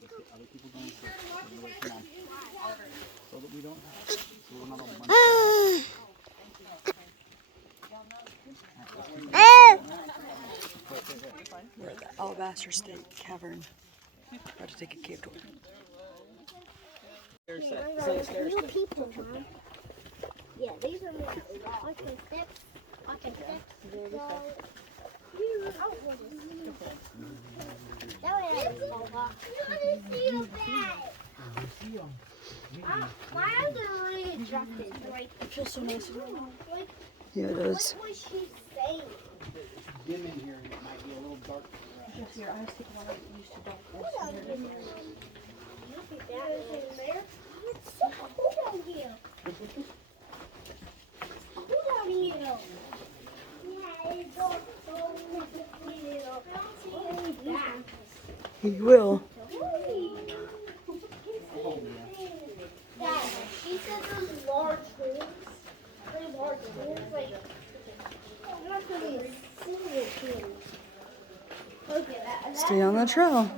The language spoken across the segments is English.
If the other people don't sit, come on. So that we don't have, so we're not all bunched We're at the Alabaster Cavern. About to take a cave tour. These are people, Mom. Yeah, these are people. I can fix. I can fix. Why are the really attracted? It feels so nice. Yeah, it does. What was she saying? It's dim in here and it might be a little dark for us. Just here, I was thinking about used to dark. Look at that in there. It's so cool down here. Cool down here. Yeah, it's all He will. Dad, she said those large holes. Pretty large holes, like not really single holes. Look at that. Stay on the trail.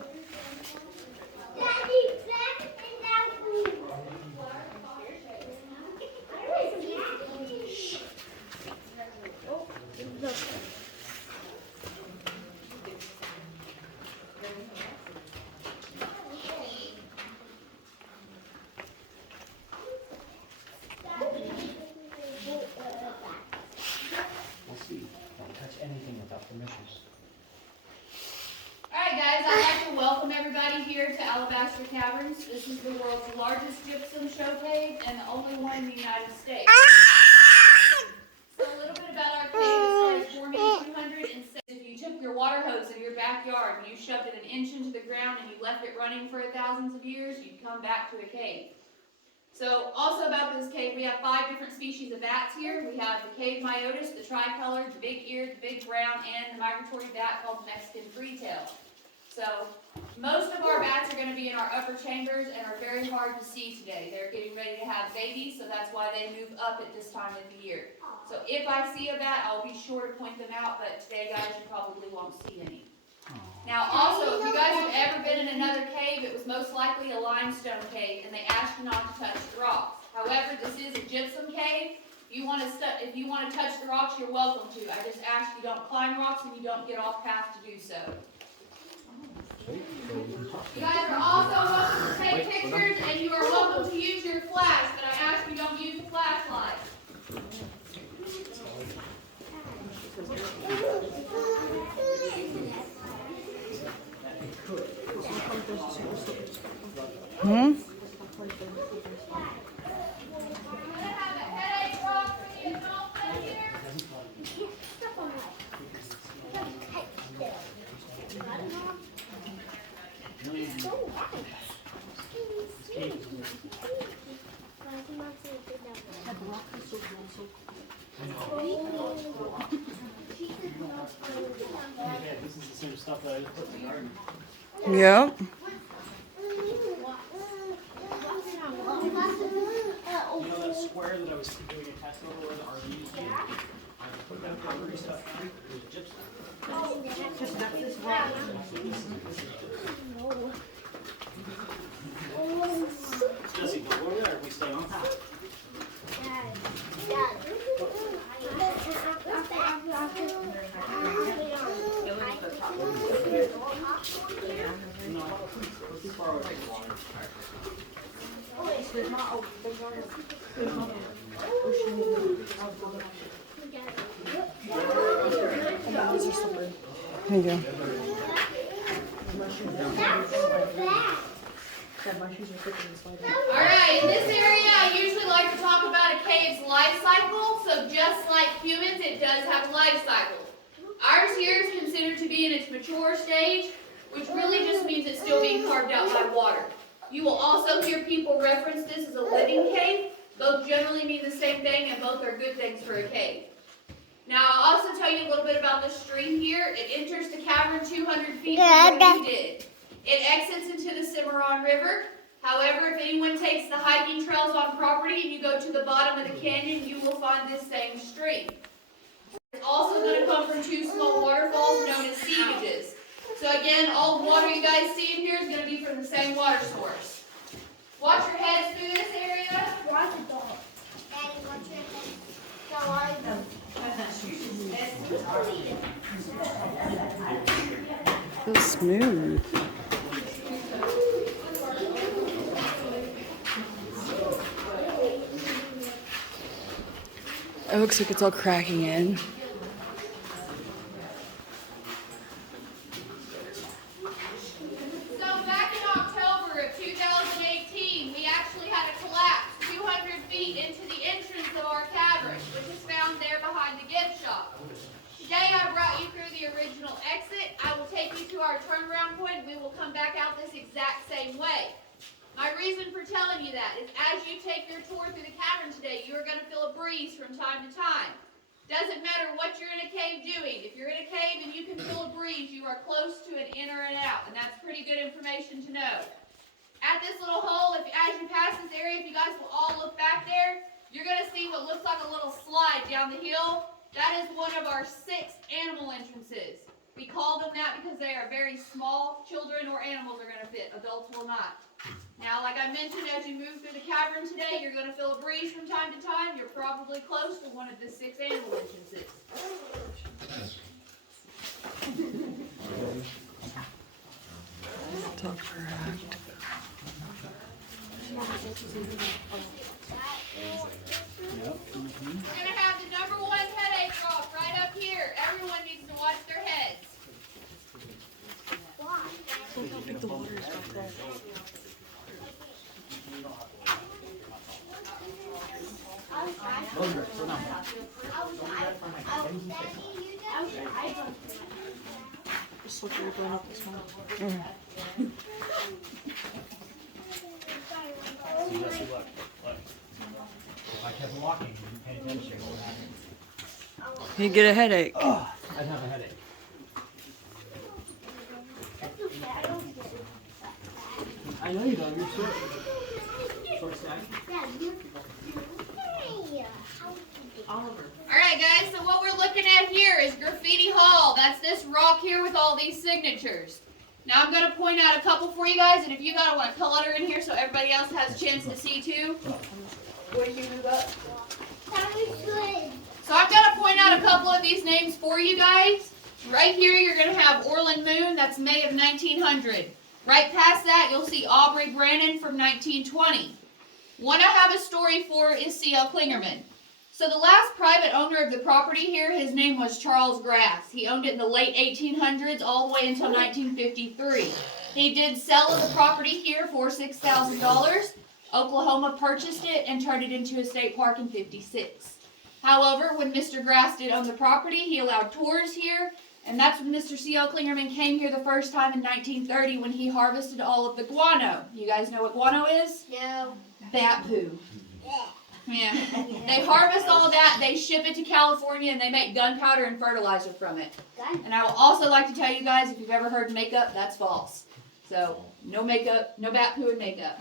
Daddy, that and that blue. We'll see. Don't touch anything without permission. Alright guys, I'd like to welcome everybody here to Alabaster Caverns. This is the world's largest gypsum show cave and the only one in the United States. So a little bit about our cave. It started forming 206. If you took your water hose in your backyard and you shoved it an inch into the ground and you left it running for thousands of years, you'd come back to a cave. So also about this cave, we have 5 different species of bats here. We have the cave myotis, the tricolored, the big-eared, the big brown, and the migratory bat called Mexican freetail. So most of our bats are going to be in our upper chambers and are very hard to see today. They're getting ready to have babies, so that's why they move up at this time of the year. So if I see a bat, I'll be sure to point them out, but today, guys, you probably won't see any. Now also, if you guys have ever been in another cave, it was most likely a limestone cave, and they asked you not to touch the rocks. However, this is a gypsum cave. If you want to touch the rocks, you're welcome to. I just ask you don't climb rocks and you don't get off path to do so. You guys are also welcome to take pictures, and you are welcome to use your flash, but I ask you don't use the flashlight. Hmm? Yeah, this is the same stuff that I put in the garden. Yep. You know that square that I was doing a test over where the RV is? I put that concrete stuff down. It was gypsum. Just that's this rock. Jesse, go over there. We stay on top. No, too far away from the water. There you go. Alright, in this area I usually like to talk about a cave's life cycle. So just like humans, it does have a life cycle. Ours here is considered to be in its mature stage, which really just means it's still being carved out by water. You will also hear people reference this as a living cave. Both generally mean the same thing, and both are good things for a cave. Now, I'll also tell you a little bit about the stream here. It enters the cavern 200 feet from where you did. It exits into the Cimarron River. However, if anyone takes the hiking trails on property and you go to the bottom of the canyon, you will find this same stream. It's also going to come from 2 small waterfalls known as seepages. So again, all the water you guys see in here is going to be you from the same water source. Watch your heads through this area. Watch the dog. Daddy, watch your head. So I know. Feels smooth. It looks like it's all cracking in. So back in October of 2018, we actually had a collapse 200 feet into the entrance of our cavern, which is found there behind the gift shop. Today I brought you through the original exit. I will take you to our turnaround point. We will come back out this exact same way. My reason for telling you that is as you take your tour through the cavern today, you are going to feel a breeze from time to time. Doesn't matter what you're in a cave doing. If you're in a cave and you can feel a breeze, you are close to an in or an out, and that's pretty good information to know. At this little hole, as you pass this area, if you guys will all look back there, you're going to see what looks like a little slide down the hill. That is one of our 6 animal entrances. We call them that because they are very small. Children or animals are going to fit. Adults will not. Now, like I mentioned, as you move through the cavern today, you're going to feel a breeze from time to time. You're probably close to one of the 6 animal entrances. Top cracked. We're going to have the #1 headache drop right up here. Everyone needs to watch their heads. Why? Look how big the water is back there. Just look, you're going up this one. See, Jesse, look. If I kept walking and didn't pay attention, what would happen? You get a headache. I'd have a headache. I know you don't. You're short. Short stack. Alright guys, so what we're looking at here is Graffiti Hall. That's this rock here with all these signatures. Now I'm going to point out a couple for you guys, and if you guys want to color in here so everybody else has a chance to see too. Where do you move up? So I'm going to point out a couple of these names for you guys. Right here you're going to have Orland Moon, that's May of 1900. Right past that you'll see Aubrey Brannon from 1920. One I have a story for is C.L. Klingerman. So the last private owner of the property here, his name was Charles Grass. He owned it in the late 1800s all the way until 1953. He did sell the property here for $6,000. Oklahoma purchased it and turned it into a state park in '56. However, when Mr. Grass did own the property, he allowed tours here, and that's when Mr. C.L. Klingerman came here the first time in 1930 when he harvested all of the guano. You guys know what guano is? No. Bat poo. Yeah. They harvest all of that, they ship it to California, and they make gunpowder and fertilizer from it. And I will also like to tell you guys, if you've ever heard makeup, that's false. So, no makeup, no bat poo and makeup.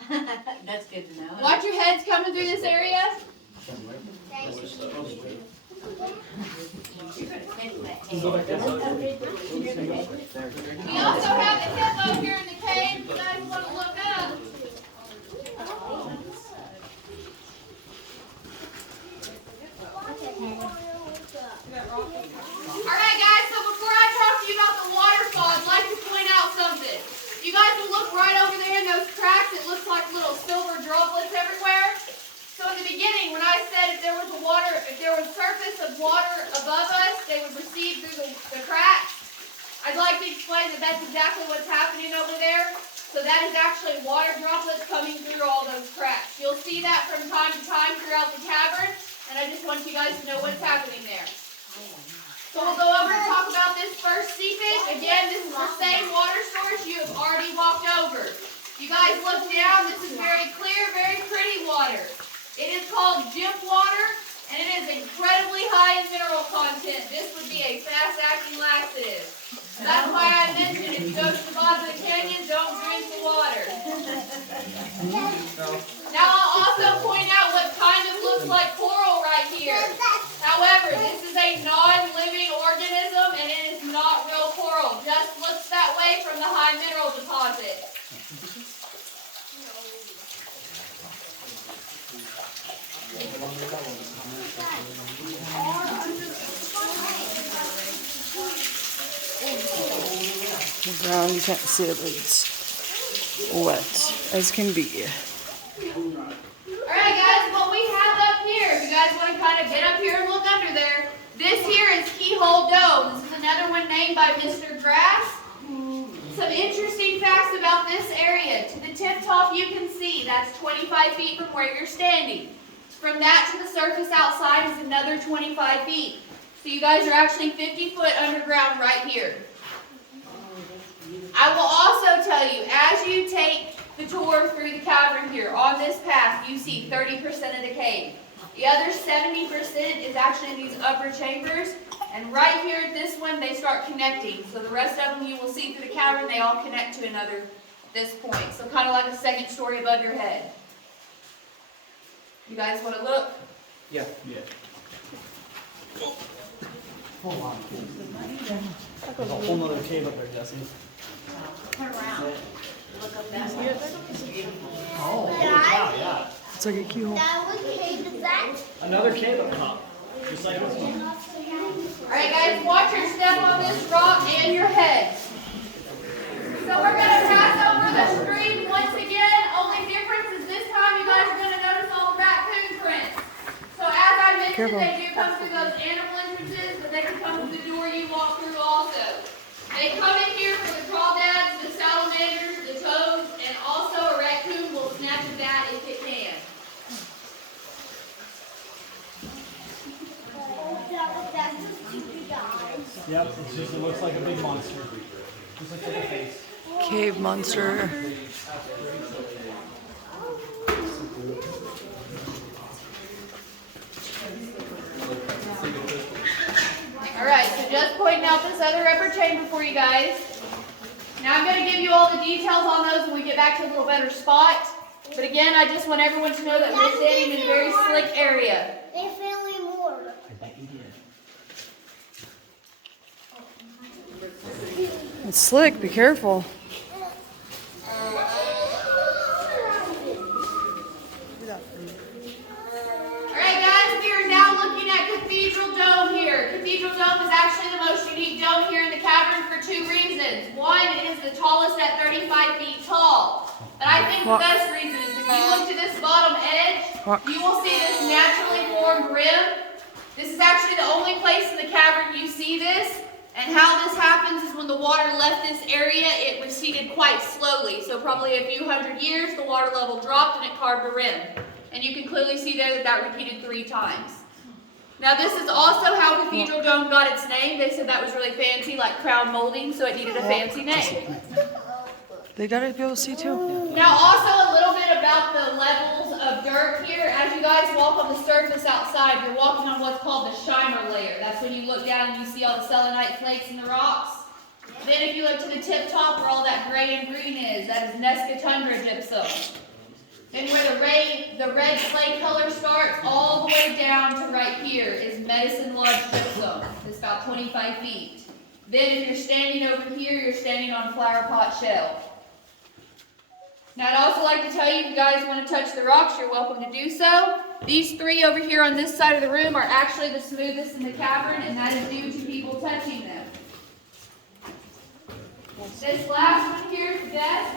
That's good to know. Watch your heads coming through this area. We also have the hippo here in the cave, if you guys want to look up. Alright guys, so before I talk to you about the waterfall, I'd like to point out something. You guys will look right over there in those cracks, it looks like little silver droplets everywhere. So in the beginning, when I said if there was a surface of water above us, they would recede through the cracks. I'd like to explain that that's exactly what's happening over there. So that is actually water droplets coming through all those cracks. You'll see that from time to time throughout the cavern, and I just want you guys to know what's happening there. So we'll go over and talk about this first seepage. Again, this is the same water source you have already walked over. You guys look down, this is very clear, very pretty water. It is called gyp water, and it is incredibly high in mineral content. This would be a fast-acting laxative. That's why I mentioned if you go to the bottom of the canyon, don't drink the water. Now I'll also point out what kind of looks like coral right here. However, this is a non-living organism and it is not real coral. Just looks that way from the high mineral deposit. underground. You can't see it, but it's wet as can be. Alright guys, what we have up here, if you guys want to kind of get up here and look under there, this here is Keyhole Dome. This is another one named by Mr. Grass. Some interesting facts about this area. To the tip top you can see that's 25 feet from where you're standing. From that to the surface outside is another 25 feet. So you guys are actually 50 foot underground right here. I will also tell you, as you take the tour through the cavern here, on this path, you see 30% of the cave. The other 70% is actually these upper chambers, and right here at this one, they start connecting. So the rest of them you will see through the cavern, they all connect to another at this point. So kind of like a second story above your head. You guys want to look? Yeah. Hold on. There's a whole nother cave up there, Jesse. Turn around. Look up that way. Oh, wow, yeah. It's like a keyhole. That what cave is that? Another cave up top. Just like this one. Alright guys, watch your step on this rock and your head. So we're going to pass over the stream once again. Only difference is this time you guys are going to notice all the raccoon prints. So as I mentioned, Careful. they do come through those animal entrances, but they can come through the door you walk through also. They come in here for the crawdads, the salamanders, the toads, and also a raccoon will snatch at that if it can. That's just stupid guys. Yep, it's just, it looks like a big monster. Just looks like a face. Cave monster. Alright, so just pointing out this other upper chamber for you guys. Now I'm going to give you all the details on those when we get back to a little better spot. But again, I just want everyone to know that we're standing in a very slick area. They family more. I bet you did. It's slick. Be careful. Alright guys, we are now looking at Cathedral Dome here. Cathedral Dome is actually the most unique dome here in the cavern for two reasons. One, it is the tallest at 35 feet tall. But I think the best reason is if you look to this bottom edge, you will see this naturally formed rim. This is actually the only place in the cavern you see this. And how this happens is when the water left this area, it receded quite slowly. So probably a few hundred years, the water level dropped and it carved a rim. And you can clearly see there that that repeated 3 times. Now this is also how Cathedral Dome got its name. They said that was really fancy, like crown molding, so it needed a fancy name. They gotta be able to see too. Now also a little bit about the levels of dirt here. As you guys walk on the surface outside, you're walking on what's called the shimmer layer. That's when you look down and you see all the selenite flakes in the rocks. Then if you look to the tip top where all that gray and green is, that is Nesca tundra gypsum. Then where the red clay color starts all the way down to right here is Medicine Lodge gypsum. It's about 25 feet. Then if you're standing over here, you're standing on flower pot shell. Now I'd also like to tell you, if you guys want to touch the rocks, you're welcome to do so. These 3 over here on this side of the room are actually the smoothest in the cavern, and that is due to people touching them. This last one here is death.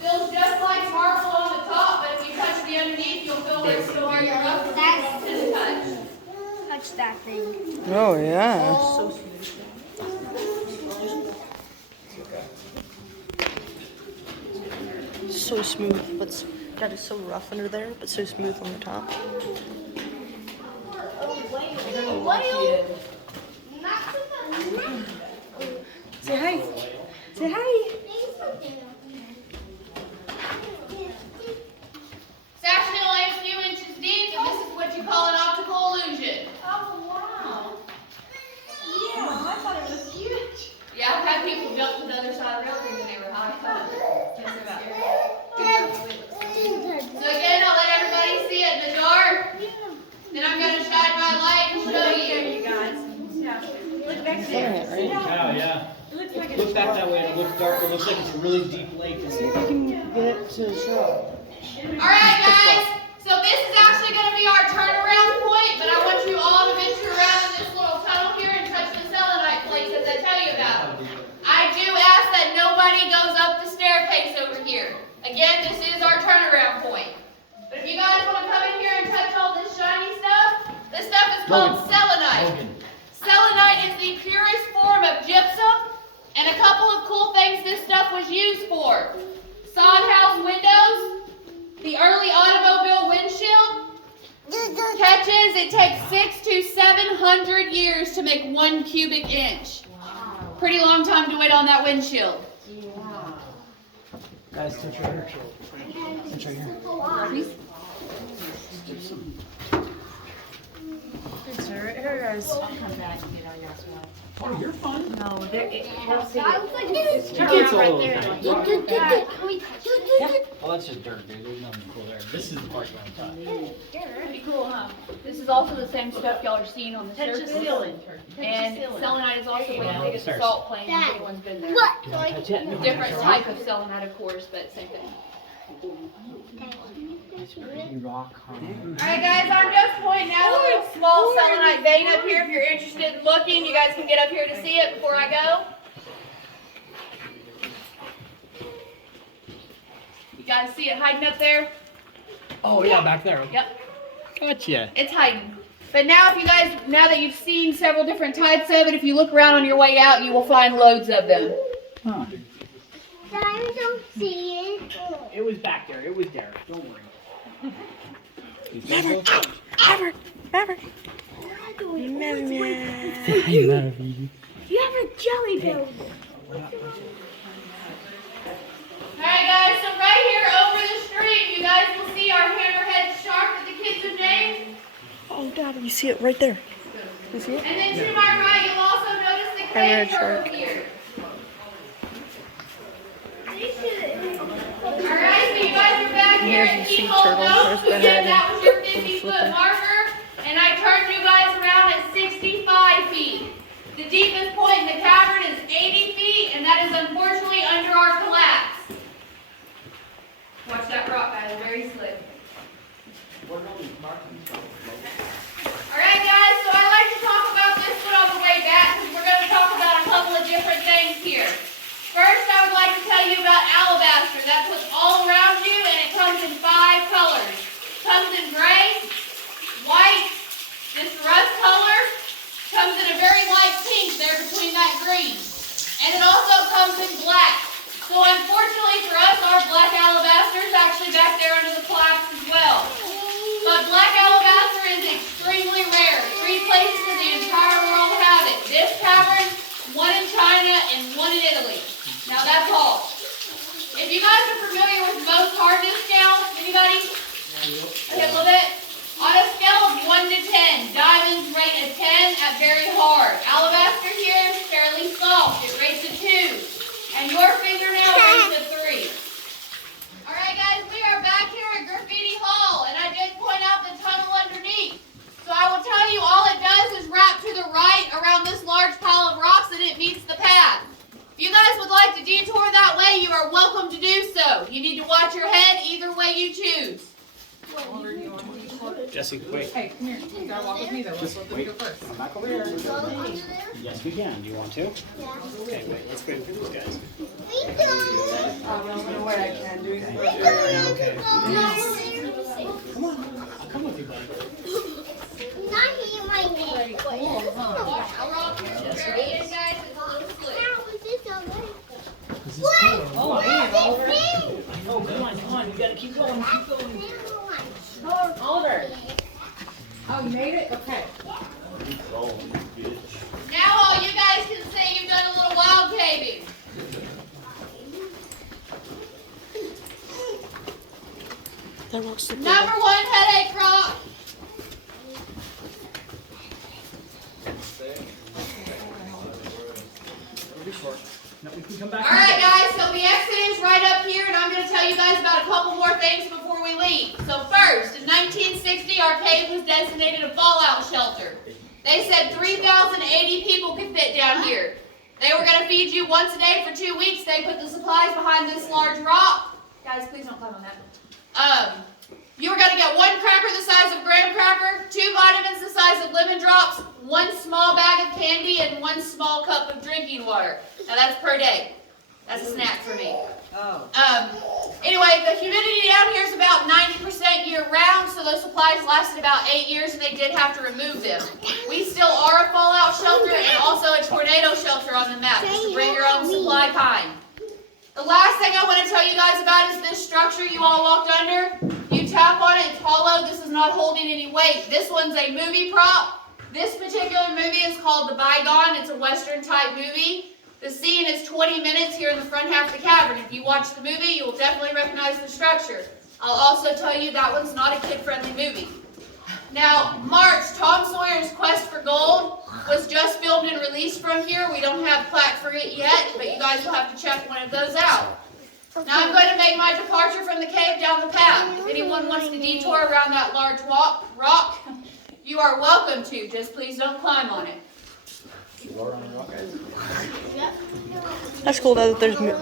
Feels just like marble on the top, but if you touch the underneath, you'll feel it's still very rough and soft to the touch. Touch that thing. Oh yeah. So smooth, but that is so rough under there, but so smooth on the top. Say hi. Say hi. It's actually only a few inches deep, and this is what you call an optical illusion. Oh, wow. Yeah, I thought it was huge. Yeah, I've had people jump to the other side of the railroad when they were high. So again, I'll let everybody see it in the dark. Then I'm going to shine my light and show you. Look back there. Holy cow, yeah. Look back that way and it looks dark. It looks like it's a really deep lake. See if I can get it to show. Alright guys, so this is actually going to be our turnaround point, but I want you all to venture around in this little tunnel here and touch the selenite flakes as I tell you about. I do ask that that nobody goes up the staircase over here. Again, this is our turnaround point. But if you guys want to come in here and touch all this shiny stuff, this stuff is called selenite. Selenite is the purest form of gypsum, and a couple of cool things this stuff was used for. Sod house windows, the early automobile windshield. Catches, it takes 600 to 700 years to make 1 cubic inch. Pretty long time to wait on that windshield. Guys, touch your hair. Touch your hair. Here, guys. Oh, you're fun. No, there. It's all well, that's just dirt, dude. There's nothing cool there. This is the part you want to touch. Pretty cool, huh? This is also the same stuff y'all are seeing on the surface. And selenite is also one of the biggest salt plains if anyone's been there. Different type of selenite, of course, but same thing. Alright guys, I'm just pointing out a little small selenite vein up here. If you're interested in looking, you guys can get up here to see it before I go. You guys see it hiding up there? Oh, yeah, back there. Yep. Gotcha. It's hiding. But now if you guys, now that you've seen several different types of it, if you look around on your way out, you will find loads of them. Huh. I don't see it. It was back there. It was there. Don't worry. Maverick. You have a jelly belly. Alright guys, so right here over the stream, you guys will see our hammerhead shark that the kids have named. Oh, Dad, you see it right there. You see it? And then to my right, you'll also notice the Hammerhead cave turtle shark. here. Alright, so you guys are back here Here's at the sea Keyhole turtle. Notes. There's the Again, head that was your and the 50-foot flipper. marker, and I turned you guys around at 65 feet. The deepest point in the cavern is 80 feet, and that is unfortunately under our collapse. Watch that rock, guys, very slick. Alright guys, so I like to talk about this one on the way back because we're going to talk about a couple of different things here. First, I would like to tell you about alabaster. That's what's all around you, and it comes in 5 colors. It comes in gray, white, this rust color, comes in a very light pink there between that green. And it also comes in black. So unfortunately for us, our black alabaster is actually back there under the collapse as well. But black alabaster is extremely rare. 3 places in the entire world have it. This cavern, 1 in China, and 1 in Italy. Now that's all. If you guys are familiar with most hardness scale, anybody? Okay, a little bit. On a scale of 1 to 10, diamonds rate a 10 at very hard. Alabaster here is fairly soft. It rates a 2. And your fingernail rates a 3. Alright guys, we are back here at Graffiti Hall, and I did point out the tunnel underneath. So I will tell you, all it does is wrap to the right around this large pile of rocks, and it meets the path. If you guys would like to detour that way, you are welcome to do so. You need to watch your head either way you choose. Jesse, wait. Hey, come here. You gotta walk with me though. Let's let them go first. Come back over here. Go under there? Yes, we can. Do you want to? Yeah. Okay, wait. Let's wait for these guys. We don't. I don't know what I can do. We don't. Okay. No. Come on. I'll come with you, buddy. Not here, my name. Watch the rock here. Very end, guys. It's a little slick. How is this over? This is cool. Oh, man. Oh, come on. You gotta keep going. Keep going. Oliver. Oh, you made it? Okay. Now all you guys can say you've done a little wild caving. That rock's the Number 1 headache rock. No, we can come back. Alright guys, so the exit is right up here, and I'm going to tell you guys about a couple more things before we leave. So first, in 1960, our cave was designated a fallout shelter. They said 3,080 people could fit down here. They were going to feed you once a day for 2 weeks. They put the supplies behind this large rock. Guys, please don't climb on that. You were going to get 1 cracker the size of graham cracker, 2 vitamins the size of lemon drops, 1 small bag of candy, and 1 small cup of drinking water. Now that's per day. That's a snack for me. Oh. Anyway, the humidity down here is about 90% year round, so those supplies lasted about 8 years and they did have to remove them. We still are a fallout shelter and also a tornado shelter on the map, just to bring your own supply kind. The last thing I want to tell you guys about is this structure you all walked under. You tap on it, it's hollow, this is not holding any weight. This one's a movie prop. This particular movie is called The Bygone. It's a Western type movie. The scene is 20 minutes here in the front half of the cavern. If you watch the movie, you will definitely recognize the structure. I'll also tell you that one's not a kid-friendly movie. Now, March, Tom Sawyer's Quest for Gold was just filmed and released from here. We don't have plaque for it yet, but you guys will have to check one of those out. Now I'm going to make my departure from the cave down the path. If anyone wants to detour around that large rock, you are welcome to. Just please don't climb on it. That's cool though that there's You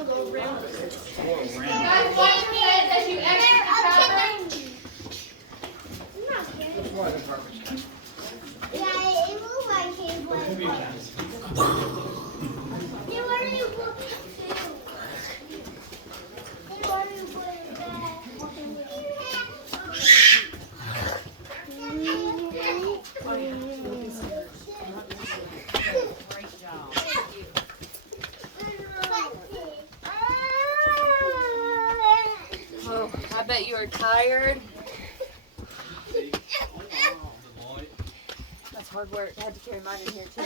guys, watch your heads as you exit the cavern. Yeah, it looks like it was. Hey, where do you put it to? Hey, where do you put it back? Oh, I bet you are tired. That's hard work. I had to carry mine in here too.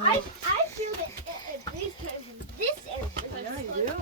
I feel that these kinds of this area. Yeah, you do.